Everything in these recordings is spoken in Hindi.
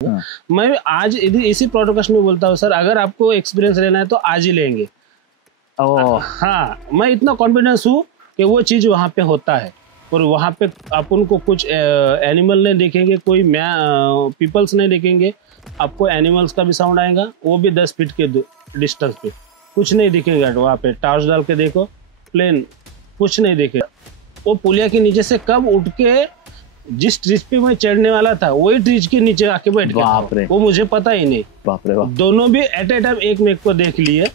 मैं आज इसी पॉडकास्ट में बोलता हूँ सर, अगर आपको एक्सपीरियंस लेना है तो आज ही लेंगे। हाँ, मैं इतना कॉन्फिडेंस हूँ कि वो चीज़ वहाँ पे होता है, और वहाँ पे अपन को कुछ एनिमल नहीं देखेंगे, कोई पीपल्स नहीं देखेंगे, आपको एनिमल्स का भी साउंड आएगा, वो भी 10 फीट के डिस्टेंस पे। कुछ नहीं दिखेगा वहाँ पे, टॉर्च डाल के देखो, प्लेन कुछ नहीं दिखेगा। वो पुलिया के नीचे से कब उठ के जिस ट्रीज पे मैं चढ़ने वाला था वही ट्रीज के नीचे आके बैठ गया, वो मुझे पता ही नहीं। बाप रे बाप। दोनों भी एट ए टाइम एक मेक को देख लिए,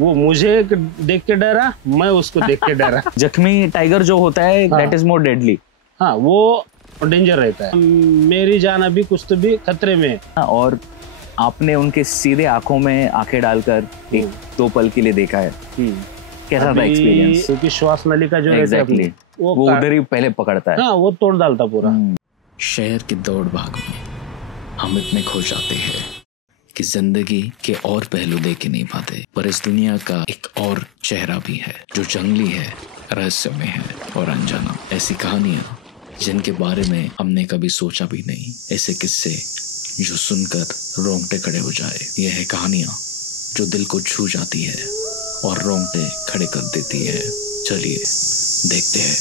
वो मुझे देख के डरा, मैं उसको देख के डरा। जख्मी टाइगर जो होता है दैट इज मोर डेडली। हाँ, वो डेंजर रहता है, मेरी जान अभी कुछ तो भी खतरे में है। और आपने उनके सीधे आंखों में आंखें डालकर एक दो पल के लिए देखा है, कैसा था एक्सपीरियंस? क्योंकि श्वास नलिका जो exactly. वो उधर ही पहले पकड़ता है। हाँ, वो तोड़ डालता पूरा। शहर की दौड़ भाग में हम इतने खो जाते हैं कि जिंदगी के और पहलू देख नहीं पाते, पर इस दुनिया का एक और चेहरा भी है जो जंगली है, रहस्यमय है और अनजाना। ऐसी कहानियां जिनके बारे में हमने कभी सोचा भी नहीं, ऐसे किस्से जो सुनकर रोंगटे खड़े हो जाए। यह है कहानियां जो दिल को छू जाती है और रोंगटे खड़े कर देती है। चलिए देखते हैं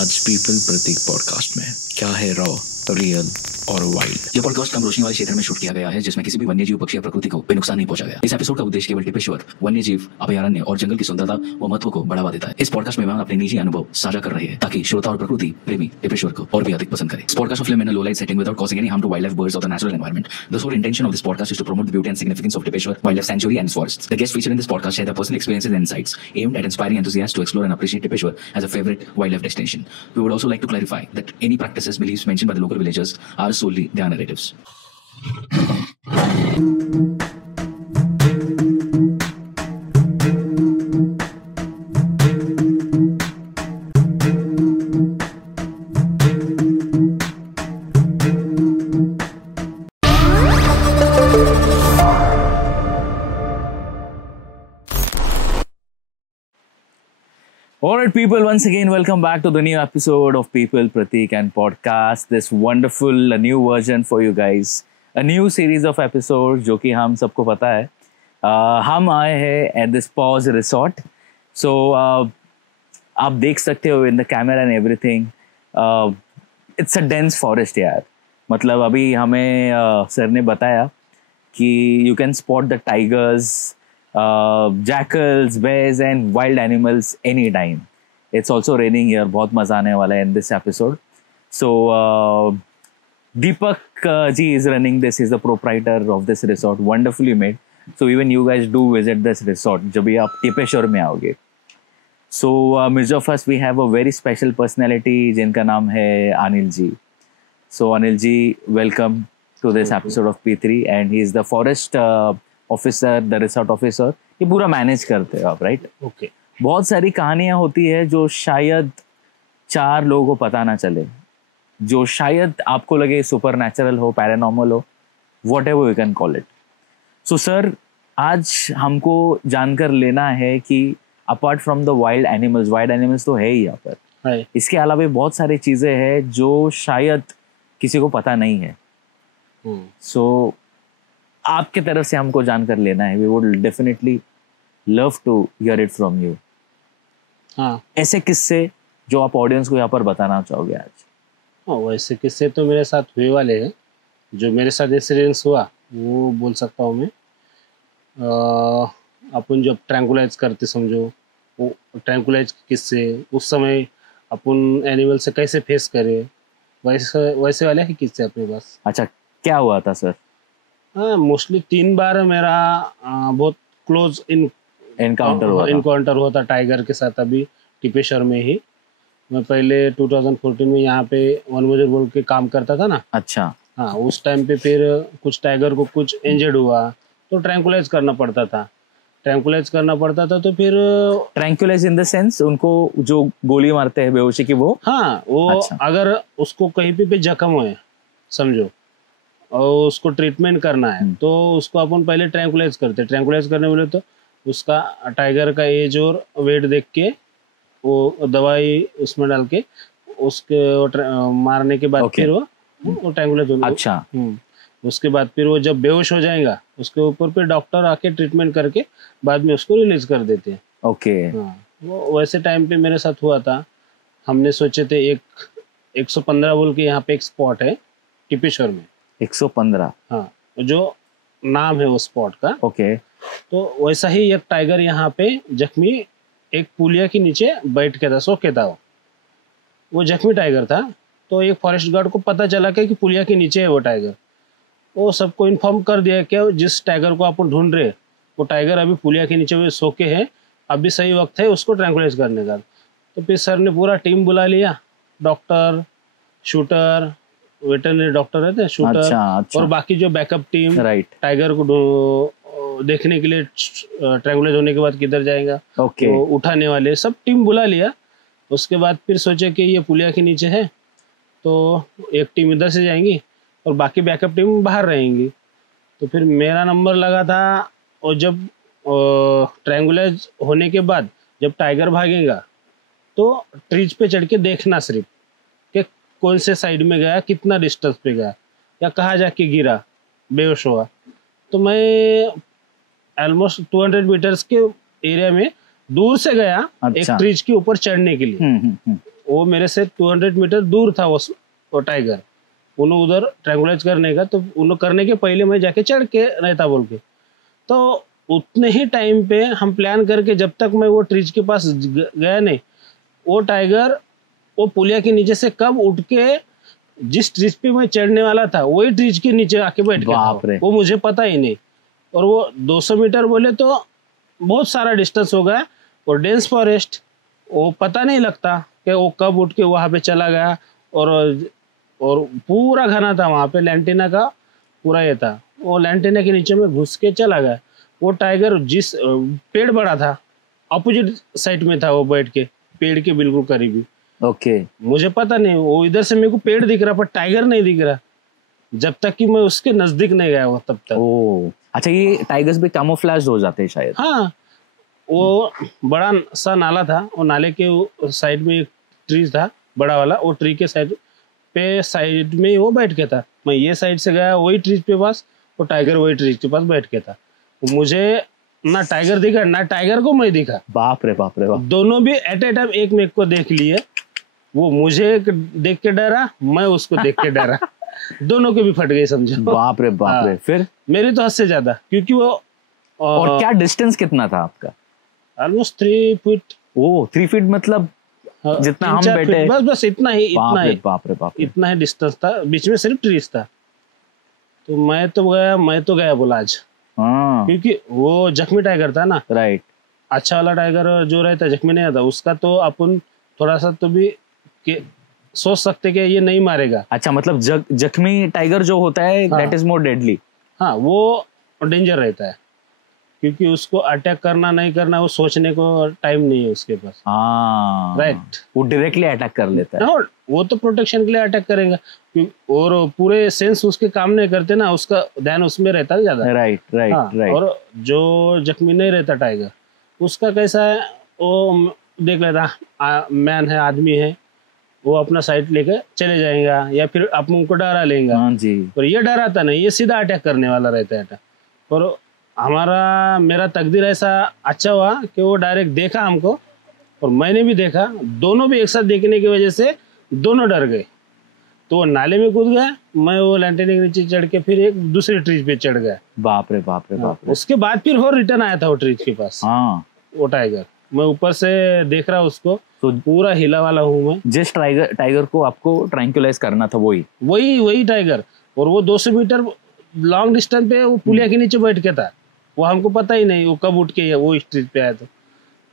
आज पीपल प्रतीक पॉडकास्ट में क्या है रॉ, रियल और वाइल्ड। यह पॉडकास्ट कम रोशनी वाले क्षेत्र में शूट किया गया है, जिसमें किसी भी वन्य जीव, पक्षी या प्रकृति को कोई नुकसान नहीं पहुंचा गया। इस एपिसोड का उद्देश्य केवल टिपेश्वर वन्य जीव अभयारण्य और जंगल की सुंदरता व महत्व को बढ़ावा देता है। इस पॉडकास्ट में हम अपने निजी अनुभव साझा कर रहे हैं ताकि श्रोता और प्रकृति प्रेमी टिपेश्वर को और भी अधिक पसंद करें। This podcast is filmed in a low light setting without causing any harm to wildlife, birds or the natural environment. The sole intention of this podcast is to promote the beauty and significance of Tipeshwar Wildlife Sanctuary and its forests. The guests featured in this podcast share their personal experiences and insights aimed at inspiring enthusiasts to explore and appreciate Tipeshwar as a favorite wildlife destination. We would also like to clarify that any practices, beliefs mentioned by the local villagers are solely their narratives. Alright people, once again welcome back to the new episode of People, Pratik and Podcast. This wonderful a new version for you guys. A new series of episodes जो कि हम सबको पता है। हम आए हैं at this Pause Resort. So आप देख सकते हो in the camera and everything. It's a dense forest यार। मतलब अभी हमें सर ने बताया कि you can spot the tigers, jackals, bears and wild animals anytime. It's also raining here. बहुत मजा आने वाला है in this episode. So Deepak ji is running this. He's the proprietor of this resort. Wonderfully made. So even you guys do visit this resort जब भी आप टिपेश्वर में आओगे. So midst of us we have a very special personality जिनका नाम है Anil ji. So Anil ji, welcome to this episode of P3 and he is the forest officer, the resort officer, ये पूरा मैनेज करते हो आप, राइट? ओके। बहुत सारी कहानियां होती है जो शायद 4 लोगों को पता ना चले, जो शायद आपको लगे सुपर नेचुरल हो, पैरानॉर्मल हो, what ever you can call it. So sir, आज हमको जानकर लेना है कि apart from the wild animals तो है ही यहाँ पर, इसके अलावा बहुत सारी चीज़ें हैं जो शायद किसी को पता नहीं है। सो आपके तरफ से हमको जानकर लेना है। We would definitely love to hear it from you. हाँ, ऐसे किस्से जो आप ऑडियंस को यहाँ पर बताना चाहोगे आज? हाँ, वैसे किस्से तो मेरे साथ हुए वाले हैं। जो मेरे साथ एक्सपीरियंस हुआ वो बोल सकता हूँ मैं। अपन जब ट्रैंकुलाइज करते, समझो वो ट्रैंकुलाइज किस्से, उस समय अपन एनिमल से कैसे फेस करे, वैसे वाले ही किस्से अपने पास। अच्छा, क्या हुआ था सर? हाँ, मोस्टली 3 बार मेरा बहुत क्लोज इनकाउंटर हुआ था टाइगर के साथ, अभी टिपेश्वर में ही। मैं पहले 2014 में यहाँ पे वन बजर बोल के काम करता था ना। अच्छा। हाँ, उस टाइम पे फिर कुछ टाइगर को कुछ इंजर्ड हुआ तो ट्रैंकुलाइज करना पड़ता था। तो फिर ट्रैंकुलाइज इन द सेंस उनको जो गोली मारते हैं बेहोशी की, वो? हाँ, वो अच्छा। अगर उसको कहीं पे जख्म हुए, समझो, और उसको ट्रीटमेंट करना है तो उसको अपन पहले ट्रैंकुलाइज करने बोले तो उसका टाइगर का एज और वेट देख के वो दवाई उसमें डाल के उसके मारने के बाद फिर वो ट्रैंकुलाइज हो। अच्छा। उसके बाद फिर वो जब बेहोश हो जाएगा उसके ऊपर फिर डॉक्टर आके ट्रीटमेंट करके बाद में उसको रिलीज कर देते हैं। ओके। हाँ, वो वैसे टाइम पे मेरे साथ हुआ था। हमने सोचे थे 115 बोल के यहाँ पे एक स्पॉट है टिपेश्वर में। 115? हाँ, जो नाम है वो स्पॉट का। ओके। तो वैसा ही एक टाइगर यहाँ पे जख्मी एक पुलिया के नीचे बैठ के था, सो के था। वो जख्मी टाइगर था। तो एक फॉरेस्ट गार्ड को पता चला कि पुलिया के नीचे है वो टाइगर। वो सबको इन्फॉर्म कर दिया कि जिस टाइगर को आप ढूंढ रहे वो टाइगर अभी पुलिया के नीचे में सो के है, अभी सही वक्त है उसको ट्रैंकुलाइज करने का। तो फिर सर ने पूरा टीम बुला लिया, डॉक्टर, शूटर, वेटरनरी डॉक्टर रहते हैं, शूटर, अच्छा। और बाकी जो बैकअप टीम राइट। टाइगर को देखने के लिए ट्रैंकुलाइज होने के बाद किधर जाएगा, ओके। तो उठाने वाले सब टीम बुला लिया। उसके बाद फिर सोचे कि ये पुलिया के नीचे है तो एक टीम इधर से जाएंगी और बाकी बैकअप टीम बाहर रहेंगी। तो फिर मेरा नंबर लगा था, और जब ट्रैंकुलाइज होने के बाद जब टाइगर भागेगा तो ट्रीज पे चढ़ के देखना सिर्फ कि कौन से साइड में गया, कितना डिस्टेंस पे गया, या कहाँ जाके गिरा, बेहोश हुआ। तो मैं ऑलमोस्ट 200 मीटर्स के एरिया में दूर से गया। अच्छा। एक ट्रीज के ऊपर चढ़ने के लिए। वो मेरे से 200 मीटर दूर था वो टाइगर। उन्होंने उधर ट्रैंकुलाइज करने का, तो उन्होंने करने के पहले मैं जाके चढ़ के रहता बोल के। तो उतने ही टाइम पे हम प्लान करके जब तक मैं वो ट्रीज के पास गया नहीं, वो टाइगर वो पुलिया के नीचे से कब उठ के जिस ट्रीज पे मैं चढ़ने वाला था वही ट्रीज के नीचे आके बैठ गया, वो मुझे पता ही नहीं। और वो 200 मीटर बोले तो बहुत सारा डिस्टेंस हो गया, और डेंस फॉरेस्ट, वो पता नहीं लगता कि वो कब उठ के वहाँ पे चला गया। और पूरा घना था वहाँ पे, लैंटीना का पूरा ये था, वो लैंटीना के नीचे में घुस के चला गया। वो टाइगर जिस पेड़ बड़ा था अपोजिट साइड में था, वो बैठ के पेड़ के बिल्कुल करीबी। ओके। मुझे पता नहीं, वो इधर से मेरे को पेड़ दिख रहा पर टाइगर नहीं दिख रहा, जब तक कि मैं उसके नजदीक नहीं गया वो तब तक। ओह, अच्छा, ये टाइगर्स भी कैमोफ्लेज हो जाते हैं शायद। हाँ, वो बड़ा सा नाला था, वो नाले के साइड में एक ट्री था बड़ा वाला, वो ट्री के साइड में वो बैठ के था। मैं ये साइड से गया वही ट्री के पास, वो टाइगर वही ट्री के पास बैठ के था। मुझे ना टाइगर दिखा ना टाइगर को मैं दिखा। बाप रे बाप रे बाप। दोनों भी एट ए टाइम एक मेक को देख लिए। वो मुझे देख के डरा, मैं उसको देख के डरा। दोनों के भी फट गए समझो। बाप रे बाप रे। फिर मेरी तो हद से ज्यादा, क्योंकि वो और क्या डिस्टेंस कितना था आपका? Almost 3 feet. ओह, 3 फीट मतलब जितना हम बैठे, बस इतना ही बाप रे बाप। इतना ही डिस्टेंस था, बीच में सिर्फ ट्रीज था। तो मैं तो गया बोला आज। हाँ, क्योंकि वो जख्मी टाइगर था ना। राइट। अच्छा वाला टाइगर जो रहता जख्मी नहीं आता, उसका तो अपन थोड़ा सा तो भी सोच सकते कि ये नहीं मारेगा। अच्छा, मतलब जख्मी टाइगर जो होता है दैट इज मोर डेडली। हाँ, वो डेंजर रहता है, क्योंकि उसको अटैक करना नहीं करना वो सोचने को टाइम नहीं है उसके पास। हाँ, राइट। वो डायरेक्टली अटैक कर लेता है। वो तो प्रोटेक्शन के लिए अटैक करेगा, और पूरे सेंस उसके काम नहीं करते ना, उसका ध्यान उसमें रहता है ज्यादा। Right right right. और जो जख्मी नहीं रहता टाइगर, उसका कैसा है, वो देख लेता मैन है, आदमी है, वो अपना साइड लेकर चले जाएगा, या फिर आप उनको डरा लेगा। हाँ जी। और ये डराता नहीं, ये सीधा अटैक करने वाला रहता है। और मेरा तकदीर ऐसा अच्छा हुआ कि वो डायरेक्ट देखा हमको, और मैंने भी देखा। दोनों भी एक साथ देखने की वजह से दोनों डर गए। तो वो नाले में कूद गया, मैं वो लैंटेने के नीचे चढ़ के फिर एक दूसरे ट्रीज पे चढ़ गया। बाप रे बाप रे बाप रे। उसके बाद फिर और रिटर्न आया था वो ट्रीज के पास। हाँ, वो टाइगर मैं ऊपर से देख रहा उसको, तो पूरा हिला वाला हूँ मैं। जिस टाइगर को आपको ट्रैंकुलाइज करना था वही टाइगर, और वो 200 मीटर लॉन्ग डिस्टेंस पे वो पुलिया के नीचे बैठ के था। वो हमको पता ही नहीं वो कब उठ के वो स्ट्रीट पे आया।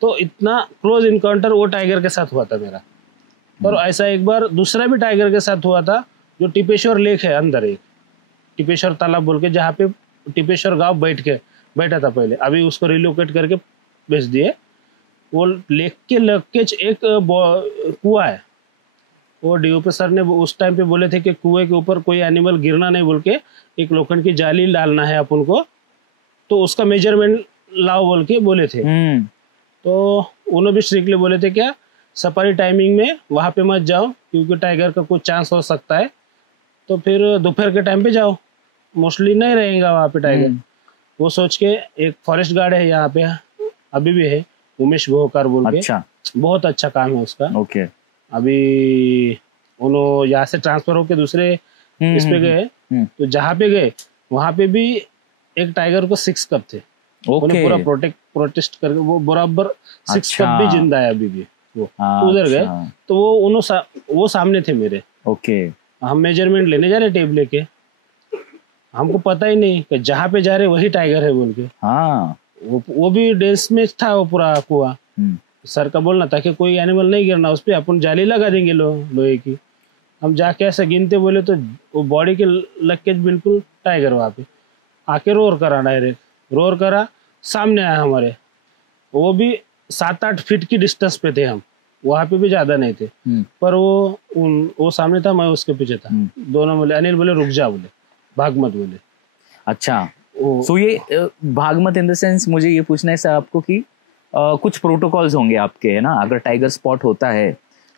तो इतना क्लोज इनकाउंटर वो टाइगर के साथ हुआ था मेरा। और ऐसा एक बार दूसरा भी टाइगर के साथ हुआ था, जो टिपेश्वर लेक है अंदर, एक टिपेश्वर तालाब बोल के, जहाँ पे टिपेश्वर गांव बैठा था पहले, अभी उसको रिलोकेट करके बेच दिए। वो लेक के लगेज एक कुआं है। वो डीओपी सर ने उस टाइम पे बोले थे कि कुएं के ऊपर कोई एनिमल गिरना नहीं बोल के, एक लोखंड की जाली डालना है अपन को, तो उसका मेजरमेंट लाओ बोल के बोले थे। तो उन्होंने भी स्ट्रिक्टली बोले थे क्या, सफारी टाइमिंग में वहाँ पे मत जाओ, क्योंकि टाइगर का कुछ चांस हो सकता है, तो फिर दोपहर के टाइम पे जाओ। मोस्टली नहीं रहेगा वहाँ पे टाइगर। वो सोच के एक फॉरेस्ट गार्ड है यहाँ पे, अभी भी है, उमेश गोहकार बोल के। अच्छा, बहुत अच्छा काम है उसका। ओके। अभी उन्होंने यहाँ से ट्रांसफर होके दूसरे इस पे गए, तो जहाँ पे गए वहाँ पे भी एक टाइगर को 6 कप थे। उन्हें पूरा प्रोटेस्ट करके वो बराबर 6 कप भी जिंदा है अभी भी। वो उधर गए तो वो सामने थे मेरे। ओके, हम मेजरमेंट लेने जा रहे टेप लेके, हमको पता ही नहीं कि जहाँ पे जा रहे वही टाइगर है बोल के। हाँ, वो भी डेंस में था वो पूरा कुआ। सर का बोलना था कि कोई एनिमल नहीं गिरना उस पर, अपन जाली लगा देंगे लोहे की। हम जाके ऐसे गिनते बोले तो वो बॉडी के लकेज बिल्कुल टाइगर वहाँ पे आके रोर करा, डायरेक्ट रोर करा, सामने आया हमारे। वो भी 7-8 फीट की डिस्टेंस पे थे हम, वहाँ पे भी ज्यादा नहीं थे, पर वो सामने था, मैं उसके पीछे था। दोनों बोले, अनिल बोले रुक जा, बोले भाग मत बोले। अच्छा, सो ये भाग मत इन द सेंस, मुझे ये पूछना है सर आपको कि कुछ प्रोटोकॉल्स होंगे आपके, है ना? अगर टाइगर स्पॉट होता है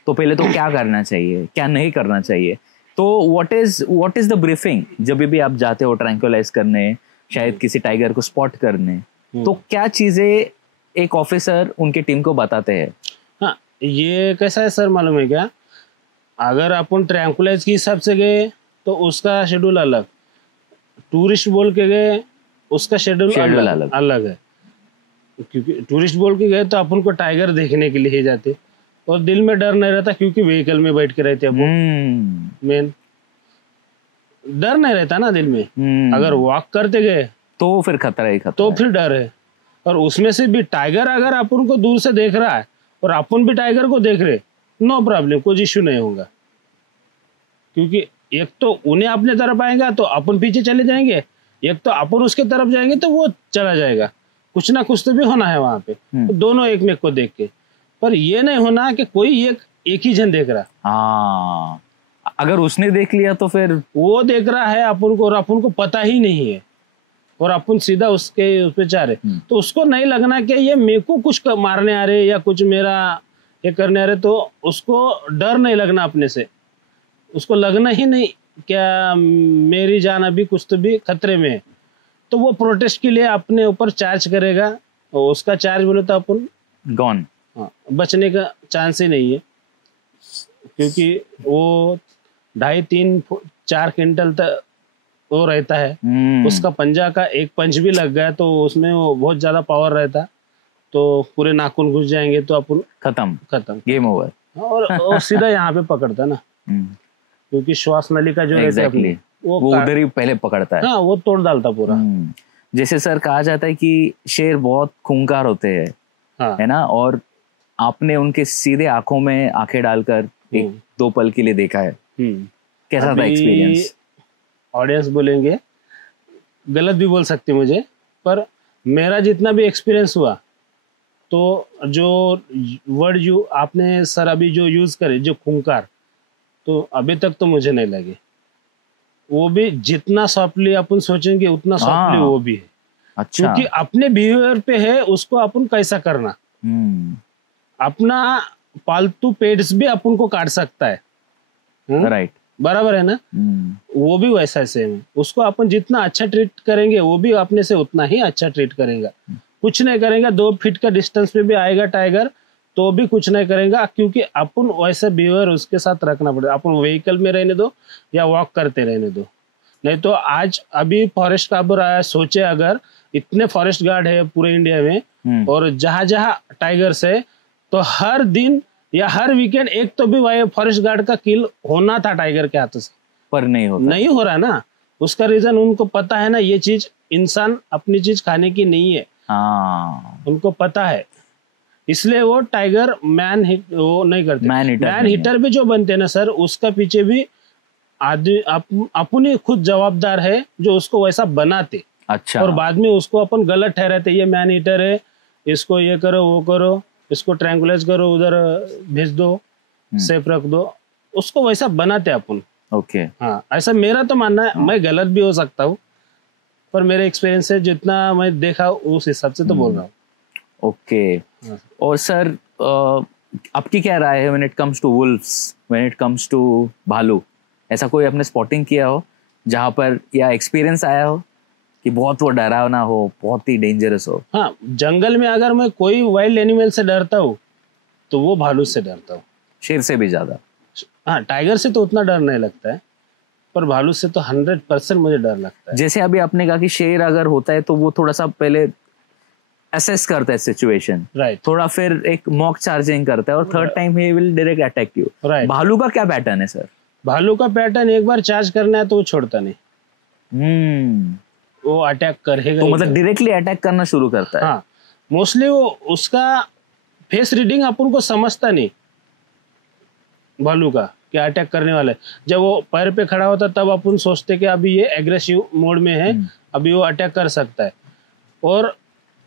तो पहले तो क्या करना चाहिए, क्या नहीं करना चाहिए? तो व्हाट इज द ब्रीफिंग जब भी आप जाते हो ट्रैंक्विलाइज करने, शायद किसी टाइगर को स्पॉट करने, तो क्या चीजें एक ऑफिसर उनके टीम को बताते हैं? हाँ, ये कैसा है सर मालूम है क्या, अगर अपन ट्रैंक्विलाइज के हिसाब से गए तो उसका शेड्यूल अलग, टूरिस्ट बोल के गए उसका शेड्यूल अलग है। क्योंकि टूरिस्ट बोल के गए तो अपन को टाइगर देखने के लिए ही जाते, और दिल में डर नहीं रहता क्योंकि व्हीकल में बैठ के रहते अपन। मेन डर नहीं रहता ना दिल में। अगर वॉक करते गए तो फिर खतरा ही खतरा, तो फिर डर है। और उसमें से भी टाइगर अगर अपन को दूर से देख रहा है और अपन भी टाइगर को देख रहे, नो प्रॉब्लम, कोई इश्यू नहीं होगा। क्योंकि एक तो उन्हें अपने तरफ आएगा तो अपन पीछे चले जाएंगे, एक तो अपन उसके तरफ जाएंगे तो वो चला जाएगा। कुछ ना कुछ तो भी होना है वहां पे, तो दोनों एक में को देख के। पर ये नहीं होना कि कोई एक ही जन देख रहा। हाँ, अगर उसने देख लिया तो फिर वो देख रहा है अपन को और अपन को पता ही नहीं है, और अपन सीधा उस पे जा रहे, तो उसको नहीं लगना कि ये मेरे को कुछ मारने आ रहे या कुछ मेरा ये करने आ रहे, तो उसको डर नहीं लगना अपने से। उसको लगना ही नहीं क्या मेरी जान अभी कुछ तो भी खतरे में है, तो वो प्रोटेस्ट के लिए अपने ऊपर चार्ज करेगा, और उसका चार्ज बोले तो अपन गॉन, बचने का चांस ही नहीं है। क्योंकि वो 2.5-3-4 क्विंटल तक वो रहता है। उसका पंजा का एक पंच भी लग गया तो उसमें वो बहुत ज्यादा पावर रहता, तो पूरे नाखून घुस जाएंगे तो अपन खत्म, गेम ओवर। और सीधा यहाँ पे पकड़ता ना, क्योंकि श्वास नलिका जो रहती है वो उधर ही पहले पकड़ता है। हाँ, वो तोड़ डालता पूरा। जैसे सर कहा जाता है कि शेर बहुत खूंखार होते हैं, हाँ, है ना? और आपने उनके सीधे आंखों में आंखें डालकर 1-2 पल के लिए देखा है, कैसा था एक्सपीरियंस? ऑडियंस बोलेंगे, गलत भी बोल सकते मुझे, पर मेरा जितना भी एक्सपीरियंस हुआ, तो जो वर्ड आपने सर अभी जो यूज करे, जो खूंखार, तो अभी तक तो मुझे नहीं लगे। वो भी जितना सॉफ्टली अपन सोचेंगे उतना सॉफ्टली वो भी है। अच्छा, क्योंकि अपने बिहेवियर पे है उसको अपन कैसा करना। अपना पालतू पेट्स भी अपन को काट सकता है, राइट, बराबर है ना? वो भी वैसा सेम है। उसको अपन जितना अच्छा ट्रीट करेंगे वो भी अपने से उतना ही अच्छा ट्रीट करेगा। कुछ नहीं करेगा, 2 फीट का डिस्टेंस पे भी आएगा टाइगर तो भी कुछ नहीं करेगा, क्योंकि अपन वैसा बिहेवियर उसके साथ रखना पड़ेगा। अपन व्हीकल में रहने दो या वॉक करते रहने दो, नहीं तो आज अभी फॉरेस्ट काबर आया, सोचे अगर इतने फॉरेस्ट गार्ड है पूरे इंडिया में, और जहां जहां टाइगर्स है, तो हर दिन या हर वीकेंड एक तो भी फॉरेस्ट गार्ड का किल होना था टाइगर के हाथों से, पर नहीं हो रहा ना। उसका रीजन उनको पता है ना, ये चीज इंसान अपनी चीज खाने की नहीं है। उनको पता है, इसलिए वो टाइगर मैन हिट वो नहीं करते। मैन हिटर भी जो बनते हैं ना सर, उसका पीछे भी आदमी अपन ही खुद जवाबदार है जो उसको वैसा बनाते। अच्छा, और बाद में उसको अपन गलत ठहराते, ये मैन हीटर है, इसको ये करो वो करो, इसको ट्रैंकुलाइज करो, उधर भेज दो, सेफ रख दो, उसको वैसा बनाते अपन। ओके, हाँ, ऐसा मेरा तो मानना है। मैं गलत भी हो सकता हूँ, पर मेरे एक्सपीरियंस से जितना मैं देखा उस हिसाब से तो बोल रहा हूँ। ओके, और सर आपकी क्या राय है when it comes to wolves, when it comes to भालू? ऐसा कोई आपने स्पॉटिंग किया हो जहाँ पर या एक्सपीरियंस आया हो कि बहुत वो डरावना हो, बहुत ही डेंजरस हो? हाँ, जंगल में अगर मैं कोई वाइल्ड एनिमल से डरता हूँ तो वो भालू से डरता हूँ। शेर से भी ज्यादा? हाँ, टाइगर से तो उतना डर नहीं लगता है, पर भालू से तो 100% मुझे डर लगता है। जैसे अभी आपने कहा कि शेर अगर होता है तो वो थोड़ा सा पहले असेस करता है सिचुएशन, राइट, थोड़ा फिर एक मॉक चार्जिंग करता है और third time he will direct attack you. Right. भालू का क्या पैटर्न है सर? भालू का पैटर्न एक बार चार्ज करना है तो वो छोड़ता नहीं, वो अटैक करेगा। तो मतलब डायरेक्टली अटैक करना शुरू करता है? हाँ, मोस्टली वो उसका फेस रीडिंग अपन को समझता नहीं भालू का क्या अटैक करने वाला है। जब वो पैर पे खड़ा होता तब अपन सोचते कि अभी ये एग्रेसिव मोड में है, अभी वो अटैक कर सकता है। और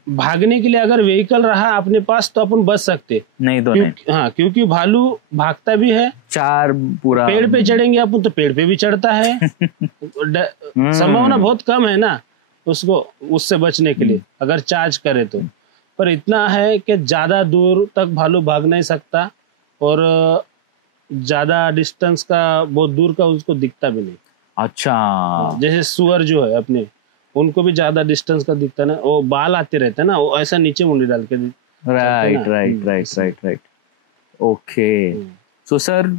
भागने के लिए अगर व्हीकल रहा अपने पास तो अपन बच सकते, नहीं तो नहीं। हाँ, क्योंकि भालू भागता भी है, चार पूरा पेड़ पे चढ़ेंगे अपन तो पेड़ पे भी चढ़ता है। संभावना बहुत कम है ना उसको उससे बचने के लिए अगर चार्ज करे तो। पर इतना है कि ज्यादा दूर तक भालू भाग नहीं सकता और ज्यादा डिस्टेंस का बहुत दूर का उसको दिखता भी नहीं। अच्छा, जैसे सुअर जो है अपने, उनको भी ज्यादा डिस्टेंस का दिखता ना, वो बाल आते रहते हैं ना, वो ऐसा नीचे मुंडी डाल के right right right right right. Okay, so sir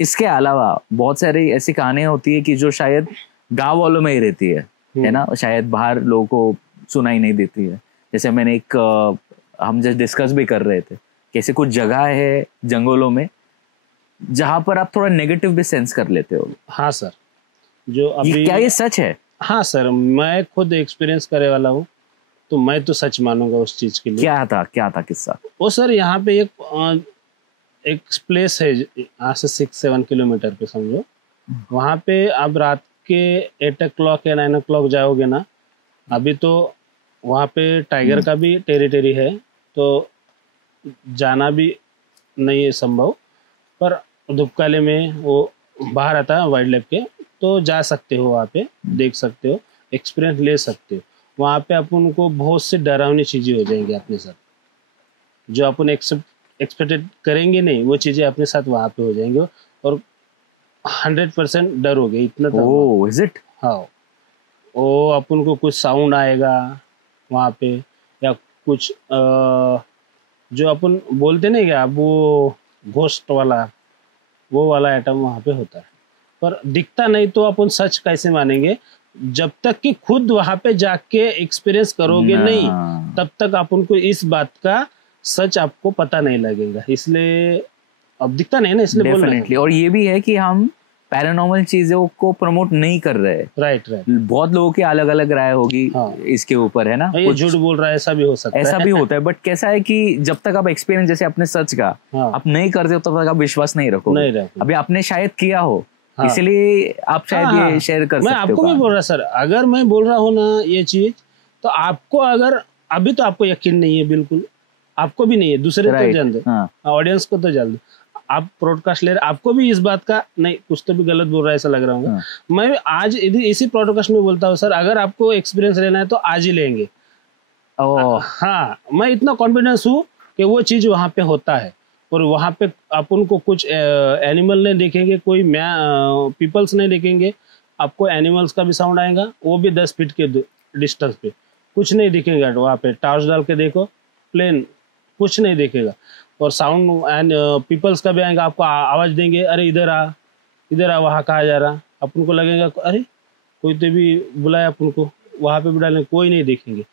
इसके अलावा बहुत सारी ऐसी कहानियां होती है कि जो शायद गांव वालों में ही रहती है ना, शायद बाहर लोगों को सुनाई नहीं देती है। जैसे मैंने एक हम जस्ट डिस्कस भी कर रहे थे कि ऐसे कुछ जगह है जंगलों में जहां पर आप थोड़ा नेगेटिव भी सेंस कर लेते हो। हाँ सर, जो अभी क्या ये सच है? हाँ सर, मैं खुद एक्सपीरियंस करे वाला हूँ तो मैं तो सच मानूंगा उस चीज के लिए। क्या था किस्सा? वो सर यहाँ पे एक प्लेस है यहाँ से 6-7 किलोमीटर पे समझो, वहाँ पे आप रात के 8 o'clock या 9 o'clock जाओगे ना, अभी तो वहाँ पे टाइगर का भी टेरिटरी है तो जाना भी नहीं है संभव, पर धूपकाले में वो बाहर आता है वाइल्ड लाइफ के, तो जा सकते हो, वहाँ पे देख सकते हो, एक्सपीरियंस ले सकते हो। वहाँ पे अपन को बहुत सी डरावनी चीजें हो जाएंगी अपने साथ, जो अपन एक्सपेक्टेड करेंगे नहीं, वो चीजें अपने साथ वहाँ पे हो जाएंगे और 100% डर हो गए इतना। ओह, इज इट? हाँ, वो अपन को कुछ साउंड आएगा वहाँ पे या कुछ जो अपन बोलते नहीं क्या, वो घोस्ट वाला वो वाला आइटम वहाँ पे होता है, पर दिखता नहीं तो अपन सच कैसे मानेंगे? जब तक कि खुद वहाँ पे जाके एक्सपीरियंस करोगे नहीं, तब तक अपन को इस बात का सच आपको पता नहीं लगेगा। इसलिए अब दिखता नहीं ना, इसलिए बोल रहे हैं। और ये भी है कि हम पैरानॉर्मल चीजों को प्रमोट नहीं कर रहे। राइट। बहुत लोगों की अलग अलग राय होगी इसके ऊपर, है ना? ये झूठ बोल रहा है, ऐसा भी हो सकता है, ऐसा भी होता है। बट कैसा है कि जब तक आप एक्सपीरियंस जैसे अपने सच का आप नहीं करते हो तब तक आप विश्वास नहीं रखोगे। अभी आपने शायद किया हो, इसलिए आप शायद ये शेयर कर सकते हो। मैं आपको भी बोल रहा सर, अगर मैं बोल रहा हूँ ना ये चीज, तो आपको अगर अभी तो आपको यकीन नहीं है, बिल्कुल आपको भी नहीं है, दूसरे तो जान दो, ऑडियंस को तो जान दो, आप ब्रॉडकास्ट ले रहे, आपको भी इस बात का नहीं, कुछ तो भी गलत बोल रहा है ऐसा लग रहा हूँ। मैं आज इसी ब्रॉडकास्ट में बोलता हूँ सर, अगर आपको एक्सपीरियंस लेना है तो आज ही लेंगे। हाँ, मैं इतना कॉन्फिडेंस हूँ कि वो चीज वहाँ पे होता है और वहाँ पे अपन को कुछ एनिमल नहीं देखेंगे, कोई पीपल्स नहीं देखेंगे, आपको एनिमल्स का भी साउंड आएगा, वो भी 10 फीट के डिस्टेंस पे, कुछ नहीं दिखेगा। वहाँ पे टॉर्च डाल के देखो, प्लेन कुछ नहीं दिखेगा, और साउंड एंड पीपल्स का भी आएगा, आपको आवाज देंगे, अरे इधर आ, वहाँ कहाँ जा रहा, अपन को लगेगा अरे कोई तो भी बुलाया अपन को, वहाँ पे भी डालेंगे, कोई नहीं देखेंगे।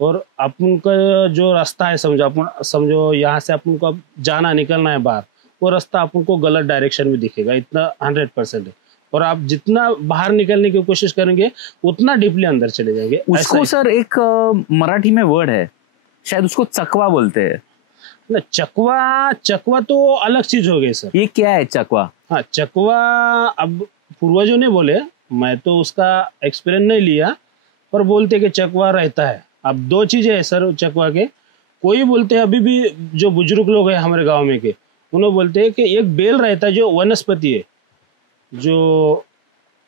और अपन का जो रास्ता है समझो यहाँ से अपन को अब जाना निकलना है बाहर, वो रास्ता अपन को गलत डायरेक्शन में दिखेगा, इतना 100% है। और आप जितना बाहर निकलने की कोशिश करेंगे उतना डीपली अंदर चले जाएंगे। उसको सर एक मराठी में वर्ड है, शायद उसको चकवा बोलते हैं ना। चकवा तो अलग चीज हो गई सर। ये क्या है चकवा? हाँ, चकवा अब पूर्वजों ने बोले, मैं तो उसका एक्सपीरियंस नहीं लिया, पर बोलते कि चकवा रहता है। अब 2 चीजें है सर चकवा के, कोई बोलते हैं अभी भी जो बुजुर्ग लोग हैं हमारे गांव में के, उन्होंने बोलते हैं कि एक बेल रहता है जो वनस्पति है, जो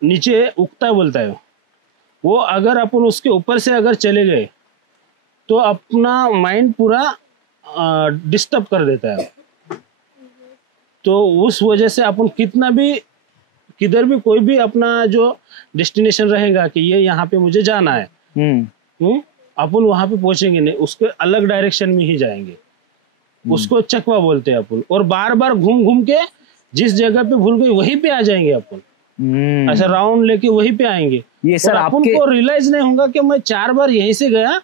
नीचे उगता है बोलता है, वो अगर अपन उसके ऊपर से अगर चले गए तो अपना माइंड पूरा डिस्टर्ब कर देता है। तो उस वजह से अपन कितना भी किधर भी कोई भी अपना जो डेस्टिनेशन रहेगा कि ये यहाँ पे मुझे जाना है, अपन वहां पे पहुंचेंगे नहीं, उसके अलग डायरेक्शन में ही जाएंगे। उसको चकवा बोलते हैं अपन। और बार बार घूम घूम के जिस जगह पे भूल गए वहीं पे आ जाएंगे अपन, ऐसा राउंड लेके वहीं पे आएंगे। ये सर अपन को रियलाइज नहीं होगा कि मैं 4 बार यहीं से गया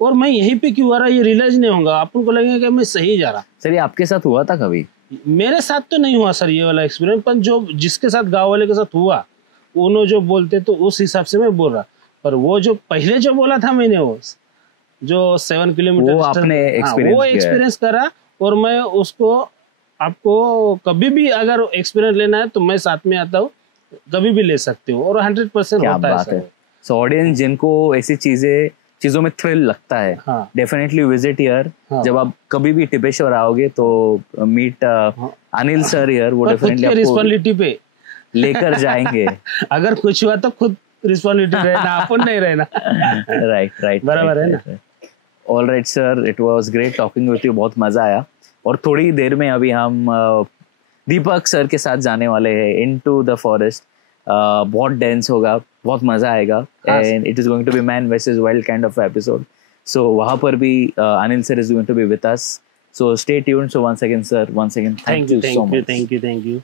और मैं यहीं पे क्यों आ रहा, ये रियलाइज नहीं होगा। अपन को लगेगा कि मैं सही जा रहा। सर ये आपके साथ हुआ था कभी? मेरे साथ तो नहीं हुआ सर ये वाला एक्सपीरियंस, पर जो जिसके साथ गाँव वाले के साथ हुआ उन्होंने जो बोलते तो उस हिसाब से मैं बोल रहा। पर वो जो पहले जो बोला था मैंने, वो जो 7 किलोमीटर वो आपने एक्सपीरियंस करा। और मैं उसको, आपको कभी भी अगर एक्सपीरियंस लेना है तो मैं साथ में आता हूँ, कभी भी ले सकते हो। और 100% होता है। सो ऑडियंस जिनको ऐसी चीजों में थ्रिल लगता है, डेफिनेटली विजिट हियर। जब आप कभी भी टिपेश्वर आओगे तो मीट अनिल सर हियर, वो डेफिनेटली रिस्पॉन्सिबिलिटी पे लेकर जाएंगे। अगर कुछ हुआ तो खुद रिस्पॉन्सिबिलिटी रहना, अपन नहीं रहना। राइट बराबर है ना। All right sir, it was great talking with you, बहुत मजा आया। और थोड़ी देर में अभी हम दीपक सर के साथ जाने वाले हैं इनटू द फॉरेस्ट। बहुत डेंस होगा, बहुत मजा आएगा, and it is going to be man versus wild kind of episode. So वहां पर भी Anil sir is going to be with us, so stay tuned. So once again sir, once again thank you so much. Thank you